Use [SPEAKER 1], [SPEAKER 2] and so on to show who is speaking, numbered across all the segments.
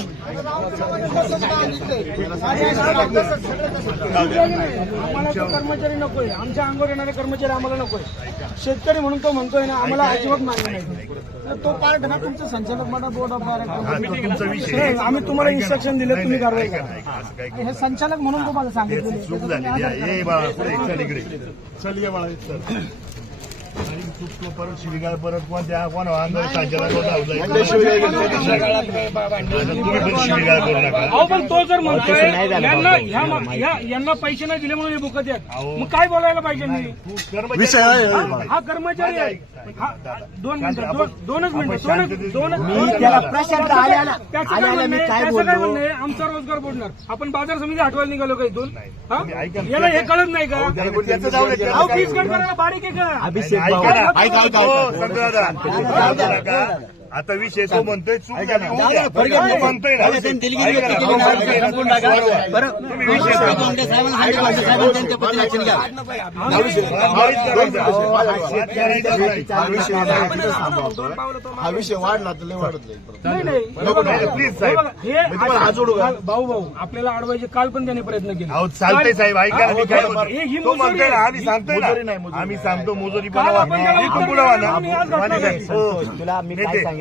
[SPEAKER 1] आम्हाला कर्मचारी नको आहे आमच्या अंगवर येणारे कर्मचारी आम्हाला नको आहे शेतकरी म्हणून तो म्हणतोय ना आम्हाला अजिबात मान्य नाही तो पार्ट ना तुमचं संचालक मंडळ बोर्ड ऑफ
[SPEAKER 2] डायरेक्टर
[SPEAKER 1] आम्ही तुम्हाला इन्स्ट्रक्शन दिले तुम्ही कारवाई करा हे संचालक म्हणून तुम्हाला
[SPEAKER 2] सांगितलं तो परत शिरगाव परत कोण द्या
[SPEAKER 1] पण तो जर यांना पैसे नाही दिले म्हणून मग काय बोलायला पाहिजे हा कर्मचारी आहे दोन मिनिट दोनच
[SPEAKER 3] म्हणते
[SPEAKER 1] आमचा रोजगार बोलणार आपण बाजार समिती आठवायला निघालो का इथून हे कळत नाही का बारीक आहे
[SPEAKER 2] का ಬೈಕ್ ಆಗುತ್ತೆ आता विषय तो म्हणतोय आयुष्य वाढला तर नाही वाढत नाही प्लीज
[SPEAKER 1] साहेब जोडू भाऊ भाऊ आपल्याला अडवायचे काल पण त्याने प्रयत्न
[SPEAKER 2] केले होईल आधी
[SPEAKER 1] सांगतो
[SPEAKER 2] आम्ही सांगतो रिकुलावा तुला
[SPEAKER 3] काय सांगितलं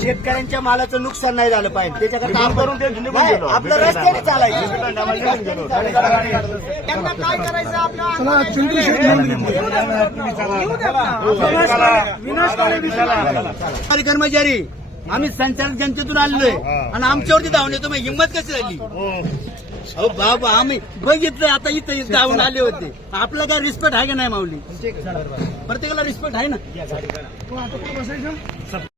[SPEAKER 3] शेतकऱ्यांच्या मालाचं नुकसान नाही झालं पाहिजे त्याच्यात काम करून आपला रस्त्यावर
[SPEAKER 1] चालायचा कर्मचारी आम्ही संचालक जनतेतून आणलोय आणि आमच्यावरती धावून येतो मग हिम्मत कशी झाली हो बाबा आम्ही बघितलं आता इथं धावून आले होते आपला काय रिस्पेक्ट आहे की नाही माऊली प्रत्येकाला रिस्पेक्ट आहे ना